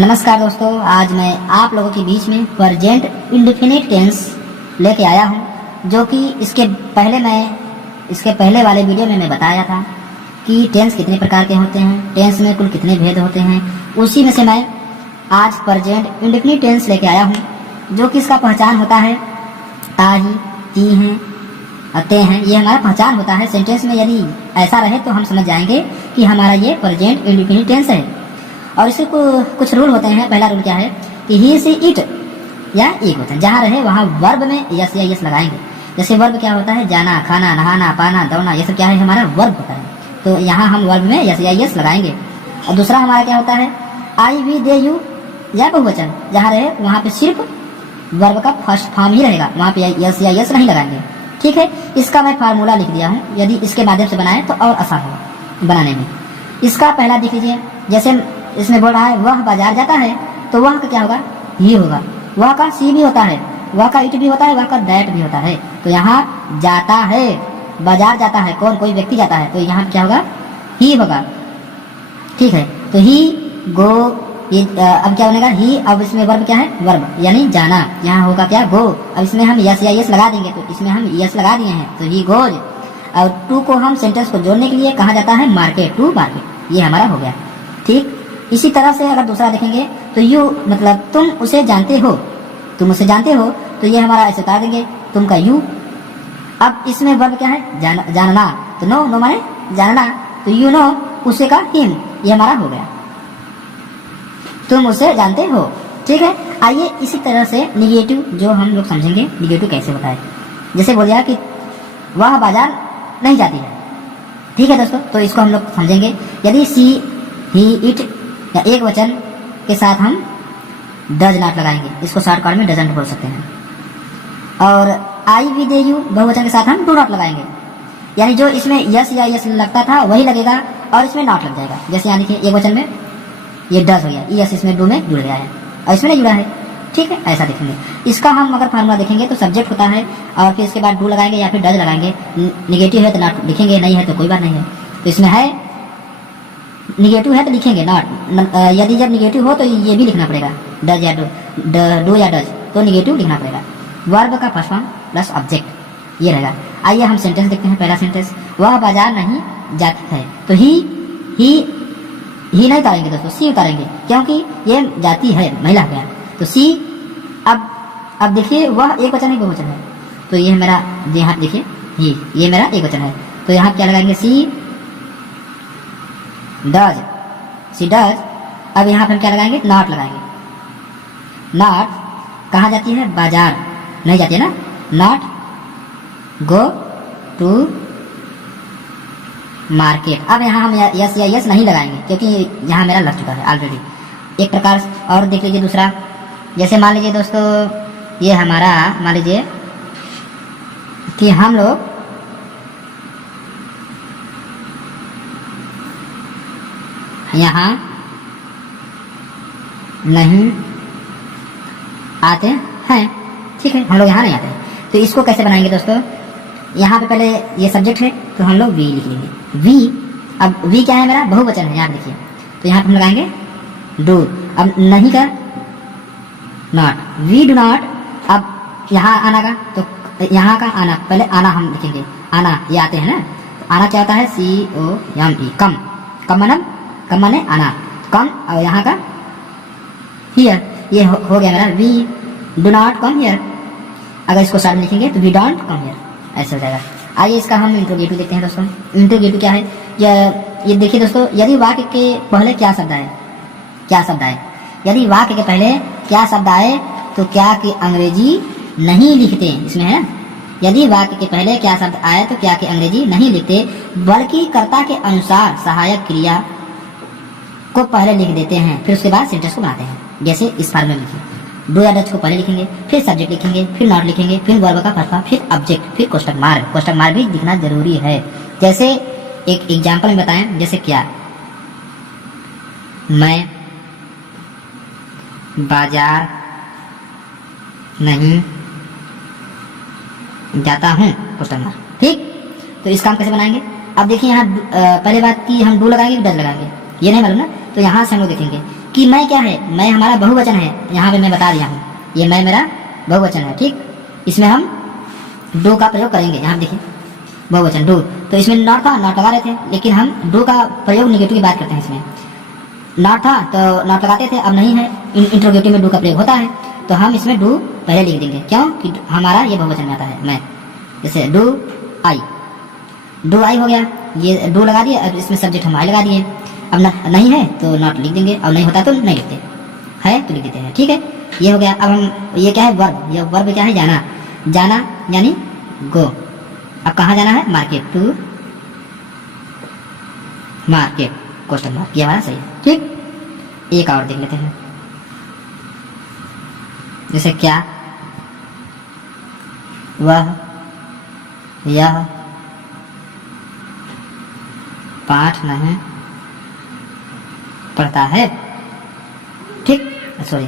नमस्कार दोस्तों, आज मैं आप लोगों के बीच में प्रेजेंट इंडेफिनिट टेंस लेके आया हूं, जो कि इसके पहले वाले वीडियो में मैं बताया था कि टेंस कितने प्रकार के होते हैं, टेंस में कुल कितने भेद होते हैं। उसी में से मैं आज प्रेजेंट इंडेफिनिट टेंस लेके आया हूं, जो कि इसका पहचान होता है ता ही, ती हैं, अते हैं। ये हमारा पहचान होता है सेंटेंस में। यदि ऐसा रहे तो हम समझ जाएंगे कि हमारा ये प्रेजेंट इंडेफिनिट टेंस है। और इसके कुछ रूल होते हैं। पहला रूल क्या है कि ही से इट या एक होता है, जहाँ रहे वहाँ वर्ब में यस या यस लगाएंगे। जैसे वर्ब क्या होता है, जाना, खाना, नहाना, पाना, दौड़ना, ये सब क्या है, हमारा वर्ब होता है। तो यहाँ हम वर्ब में यस या यस लगाएंगे। और दूसरा हमारा क्या होता है, आई वी दे यू या बहुवचन, जहाँ रहे वहाँ पे सिर्फ वर्ब का फर्स्ट फॉर्म ही रहेगा, वहाँ पे यस या यस नहीं लगाएंगे। ठीक है, इसका मैं फार्मूला लिख दिया हूँ। यदि इसके माध्यम से बनाए तो और आसान होगा बनाने में। इसका पहला देख लीजिए, जैसे इसमें बोल रहा है वह बाजार जाता है, तो वह का क्या होगा, ही होगा। वह का सी भी होता है, वह का इट भी होता है, वह का दैट भी होता है। तो यहाँ जाता है, बाजार जाता है, कौन, कोई व्यक्ति जाता है, तो यहाँ क्या होगा, ही होगा। ठीक है, तो ही, गो, ये अब क्या बनेगा, ही। अब इसमें वर्ब क्या है, वर्ब यानी जाना, यहाँ होगा क्या, गो। अब इसमें हम यस या यस लगा देंगे, तो इसमें हम यस लगा दिए हैं, तो ही गोज। और टू को हम सेंटेंस को जोड़ने के लिए कहा जाता है मार्केट, टू मार्केट, ये हमारा हो गया। ठीक, इसी तरह से अगर दूसरा देखेंगे तो यू मतलब तुम उसे जानते हो, तुम उसे जानते हो, तो ये हमारा ऐसे उतार देंगे, तुम का यू। अब इसमें वर्ब क्या है, जानना, तो नो, नो माने जानना, तो यू नो, उसे का हिम, ये हमारा हो गया, तुम उसे जानते हो। ठीक है, आइए इसी तरह से निगेटिव जो हम लोग समझेंगे, निगेटिव कैसे होता है। जैसे बोलिए कि वह बाजार नहीं जाती है। ठीक है दोस्तों, तो इसको हम लोग समझेंगे। यदि सी, ही, इट या एक वचन के साथ हम डज नॉट लगाएंगे, इसको शॉर्टकट में डजंट बोल सकते हैं। और आई वी दे यू बहुवचन के साथ हम डू नॉट लगाएंगे, यानी जो इसमें यस या यस लगता था वही लगेगा और इसमें नॉट लग जाएगा। जैसे यहाँ देखिए एक वचन में ये डज हो गया, यस इसमें डू में जुड़ गया है और इसमें नहीं जुड़ा है। ठीक है, ऐसा देखेंगे। इसका हम अगर फार्मूला देखेंगे तो सब्जेक्ट होता है और फिर इसके बाद डू लगाएंगे या फिर डज लगाएंगे। निगेटिव है तो नॉट लिखेंगे, नहीं है तो कोई बात नहीं है। तो इसमें है निगेटिव है तो लिखेंगे नॉट। यदि जब निगेटिव हो तो ये भी लिखना पड़ेगा, डज या डू या डज, तो निगेटिव लिखना पड़ेगा। वर्ब का फर्स्ट फॉर्म प्लस ऑब्जेक्ट, ये रहेगा। आइए हम सेंटेंस देखते हैं। पहला सेंटेंस, वह बाजार नहीं जाती है, तो ही नहीं उतारेंगे दोस्तों, सी उतारेंगे, क्योंकि ये जाती है महिला हो गया, तो सी। अब देखिए वह एक वचन है, बहुवचन है, तो ये मेरा, यहाँ देखिए ही, ये मेरा एक वचन है, तो यहाँ क्या लगाएंगे, सी डज, सी डज। अब यहाँ पर क्या लगाएंगे, नॉट लगाएंगे। नॉट कहाँ जाती है, बाजार नहीं जाती है ना, नॉट गो टू मार्केट। अब यहाँ हम यस या यस नहीं लगाएंगे, क्योंकि यहाँ मेरा लग चुका है ऑलरेडी। एक प्रकार और देख लीजिए दूसरा, जैसे मान लीजिए दोस्तों, ये हमारा मान लीजिए कि हम लोग यहाँ नहीं आते हैं। ठीक है, हम लोग यहाँ नहीं आते हैं, तो इसको कैसे बनाएंगे दोस्तों, यहाँ पे पहले ये सब्जेक्ट है तो हम लोग वी लिख लेंगे। वी, अब वी क्या है, मेरा बहुवचन है, यहाँ देखिए, तो यहाँ पे हम लगाएंगे डू। अब नहीं का नॉट, वी डू नॉट। अब यहाँ आना का, तो यहाँ का आना, पहले आना हम लिखेंगे, आना, ये आते हैं ना, तो आना क्या होता है, COME, कम, कम मतलब कम माने आना, कम। और यहाँ का हियर, ये हो गया मेरा, we do not come here. अगर इसको साथ में लिखेंगे तो वी डोंट कम हियर, ऐसे हो जाएगा। आइए इसका हम इंट्रोगेटिव देखते हैं दोस्तों। इंट्रोगेटिव क्या है, ये देखिए दोस्तों, यदि वाक्य के पहले क्या शब्द आए, क्या शब्द आए, यदि वाक्य के पहले क्या शब्द आए तो क्या की अंग्रेजी नहीं लिखते, इसमें है ना। यदि वाक्य के पहले क्या शब्द आए तो क्या की अंग्रेजी नहीं लिखते, बल्कि कर्ता के अनुसार सहायक क्रिया को पहले लिख देते हैं, फिर उसके बाद सेंटेंस को बनाते हैं। जैसे इस फॉर्म में लिखिए, डू या डज को पहले लिखेंगे, फिर सब्जेक्ट लिखेंगे, फिर नॉट लिखेंगे, फिर वर्ब का फर्स्ट फॉर्म, फिर ऑब्जेक्ट, फिर क्वेश्चन मार्क। क्वेश्चन मार्क भी लिखना जरूरी है। जैसे एक एग्जांपल में बताएं, जैसे क्या, मैं बाजार नहीं जाता हूँ, क्वेश्चन मार्क। ठीक, तो इस काम कैसे बनाएंगे। अब देखिए यहाँ पहले बात की हम डू लगाएंगे, डज लगाएंगे, ये नहीं मालूम ना, तो यहाँ से हम लोग देखेंगे कि मैं क्या है, मैं हमारा बहुवचन है, यहाँ पे मैं बता दिया हूँ, ये मैं मेरा बहुवचन है, ठीक। इसमें हम डू का प्रयोग करेंगे, यहाँ देखिए बहुवचन डू, तो इसमें नॉट था, नॉट लगा रहे थे, लेकिन हम डू का प्रयोग निगेटिव की बात करते हैं। इसमें नॉट था तो नॉट लगाते थे, अब नहीं है, इंट्रोगेटिव में डू का प्रयोग होता है, तो हम इसमें डू पहले लिख देंगे, क्यों कि हमारा ये बहुवचन में आता है मैं। जैसे डू आई हो गया, ये डू लगा दिए, अब इसमें सब्जेक्ट हम आई लगा दिए। अब नहीं है तो नॉट लिख देंगे, अब नहीं होता तो नहीं लिखते, है तो लिख देते हैं, ठीक है। ये हो गया। अब हम ये क्या है, वर्ब, ये वर्ब क्या है, जाना, जाना यानी गो। अब कहाँ जाना है, market, to market, question mark, ये हमारा सही है, ठीक। एक और देख लेते हैं, जैसे क्या, वह, यह पाठ नहीं पढ़ता है, ठीक, सॉरी,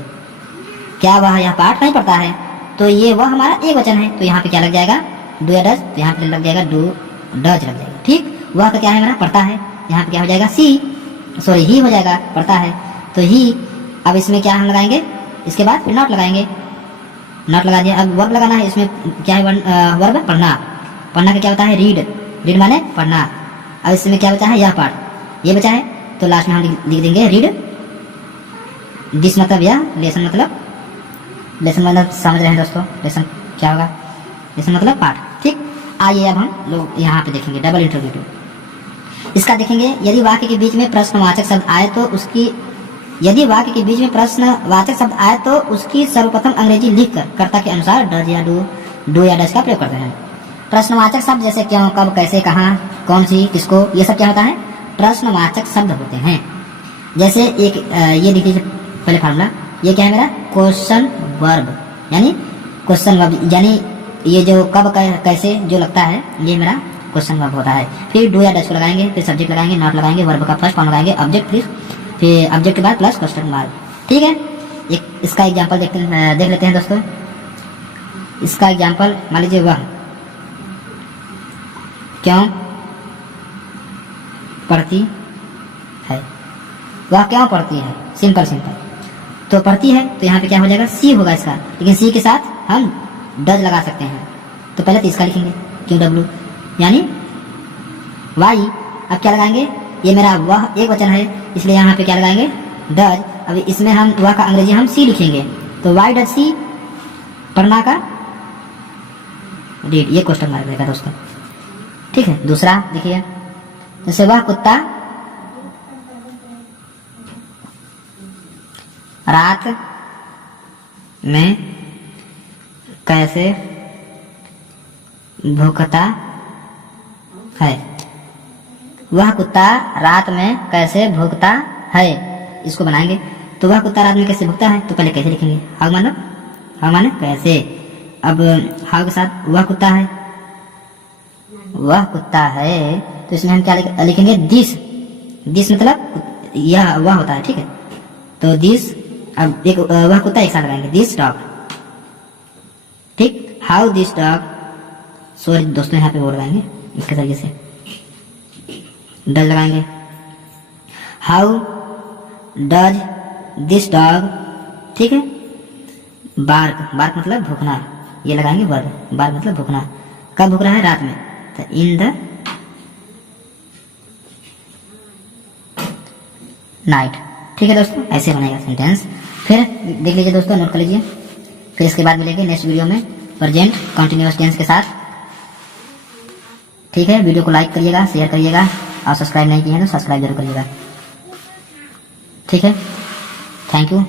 क्या वह यह पाठ नहीं पढ़ता है, तो ये वह हमारा एक वचन है, तो यहाँ पे क्या लग जाएगा, डू या डज, तो यहाँ पे लग जाएगा डू डज लग जाएगा, ठीक। वह का क्या है मेरा, पढ़ता है, यहाँ पे क्या हो जाएगा, ही हो जाएगा, पढ़ता है, तो ही। अब इसमें क्या हम लगाएंगे, इसके बाद फिर नॉट लगाएंगे, नॉट लगा दिया। अब वर्ब लगाना है, इसमें क्या है, वर्ब पढ़ना, पढ़ना का क्या होता है, रीड, रीड माने पढ़ना। अब इसमें क्या बचा है, यह पाठ, ये बचा है, तो लास्ट में हम लिख देंगे रीड दिस, मतलब यह, लेसन मतलब, लेसन मतलब समझ रहे हैं दोस्तों, लेसन क्या होगा, लेसन मतलब पाठ, ठीक। आइए अब हम लोग यहाँ पे देखेंगे डबल इंट्रोगेटिव। इसका देखेंगे, यदि वाक्य के बीच में प्रश्नवाचक शब्द आए तो उसकी, यदि वाक्य के बीच में प्रश्नवाचक शब्द आए तो उसकी सर्वप्रथम अंग्रेजी लिखकर कर्ता के अनुसार डज या डू या डज का प्रयोग करते हैं। प्रश्नवाचक शब्द जैसे क्यों, कब, कैसे, कहाँ, कौन सी, किसको, ये सब क्या होता है, प्रश्नवाचक शब्द होते हैं। जैसे एक ये देखिए पहले फार्मूला, ये क्या है मेरा, क्वेश्चन वर्ब, यानी क्वेश्चन वर्ब, यानी ये जो कब, कैसे जो लगता है, ये मेरा क्वेश्चन वर्ब होता है। फिर डू या डज को लगाएंगे, फिर सब्जेक्ट लगाएंगे, नॉट लगाएंगे, वर्ब का फर्स्ट फॉर्म लगाएंगे, ऑब्जेक्ट, फिर ऑब्जेक्ट के बाद प्लस क्वेश्चन मार्क, ठीक है। एक इसका एग्जांपल देख लेते हैं दोस्तों। इसका एग्जांपल मान लीजिए, वह क्यों पढ़ती है, वह क्यों पढ़ती है, सिंपल सिंपल, तो पढ़ती है, तो यहाँ पे क्या हो जाएगा, सी होगा इसका, लेकिन सी के साथ हम डज लगा सकते हैं, तो पहले तो इसका लिखेंगे, क्यों डब्ल्यू, यानी वाई। अब क्या लगाएंगे, ये मेरा वह एक वचन है, इसलिए यहाँ पे क्या लगाएंगे, डज। अब इसमें हम वह का अंग्रेजी हम सी लिखेंगे, तो वाई डज सी, पढ़ना का रीड, ये क्वेश्चन मार्क रहेगा दोस्तों, ठीक है। दूसरा देखिए, जैसे वह कुत्ता रात में कैसे भौंकता है, वह कुत्ता रात में कैसे भौंकता है, इसको बनाएंगे, तो वह कुत्ता रात में कैसे भौंकता है, तो पहले कैसे लिखेंगे, हाउ माने कैसे। अब हाउ के साथ वह कुत्ता है, वह कुत्ता है, तो इसमें हम क्या लिखेंगे, दिस मतलब यह वह होता है, ठीक है, तो दिस। अब एक वह कुत्ता एक साथ लगाएंगे, दिस डॉग, ठीक। हाउ दिस डॉग, सॉरी दोस्तों यहाँ पे वो लगाएंगे इसके तरीके से, डज लगाएंगे, हाउ डज दिस डॉग, ठीक है। बार्क, बार्क मतलब भूखना, ये लगाएंगे वर्ब, बार्क मतलब भूखना, कब भूख रहा है, रात में, तो इन द नाइट, ठीक है दोस्तों, ऐसे बनेगा सेंटेंस। फिर देख लीजिए दोस्तों, नोट कर लीजिए, फिर इसके बाद मिलेंगे नेक्स्ट वीडियो में प्रेजेंट कंटिन्यूअस टेंस के साथ, ठीक है। वीडियो को लाइक करिएगा, शेयर करिएगा, और सब्सक्राइब नहीं किए हैं तो सब्सक्राइब जरूर करिएगा, ठीक है। Thank you.